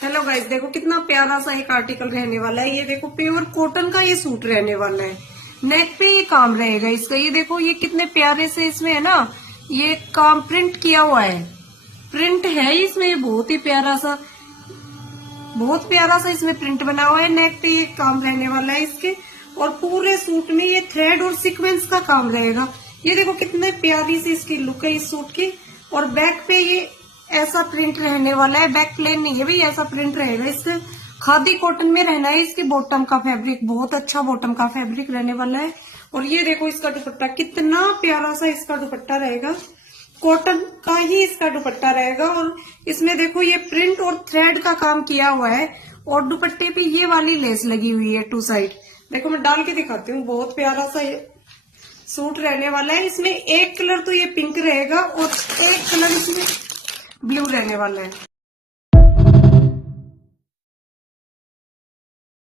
Hello guys, देखो कितना प्यारा सा एक आर्टिकल रहने वाला है। ये देखो प्योर कॉटन का ये सूट रहने वाला है। नेक पे ये काम रहेगा इसका। ये देखो ये कितने प्यारे से इसमें है ना, ये काम प्रिंट किया हुआ है। प्रिंट है इसमें बहुत ही प्यारा सा, बहुत प्यारा सा इसमें प्रिंट बना हुआ है। नेक पे ये काम रहने वाला है इसके, और पूरे सूट में ये थ्रेड और सीक्वेंस का काम रहेगा। ये देखो कितने प्यारी सी इसकी लुक है इस सूट की। और बैक पे ये ऐसा प्रिंट रहने वाला है, बैक प्लेन नहीं है भाई, ऐसा प्रिंट रहेगा। इससे खादी कॉटन में रहना है। इसकी बॉटम का फैब्रिक बहुत अच्छा बॉटम का फैब्रिक रहने वाला है। और ये देखो इसका दुपट्टा कितना प्यारा सा इसका दुपट्टा रहेगा, कॉटन का ही इसका दुपट्टा रहेगा। और इसमें देखो ये प्रिंट और थ्रेड का काम किया हुआ है, और दुपट्टे पे ये वाली लेस लगी हुई है टू साइड। देखो मैं डाल के दिखाती हूँ, बहुत प्यारा सा ये सूट रहने वाला है। इसमें एक कलर तो ये पिंक रहेगा और एक कलर इसमें ब्लू रहने वाला है।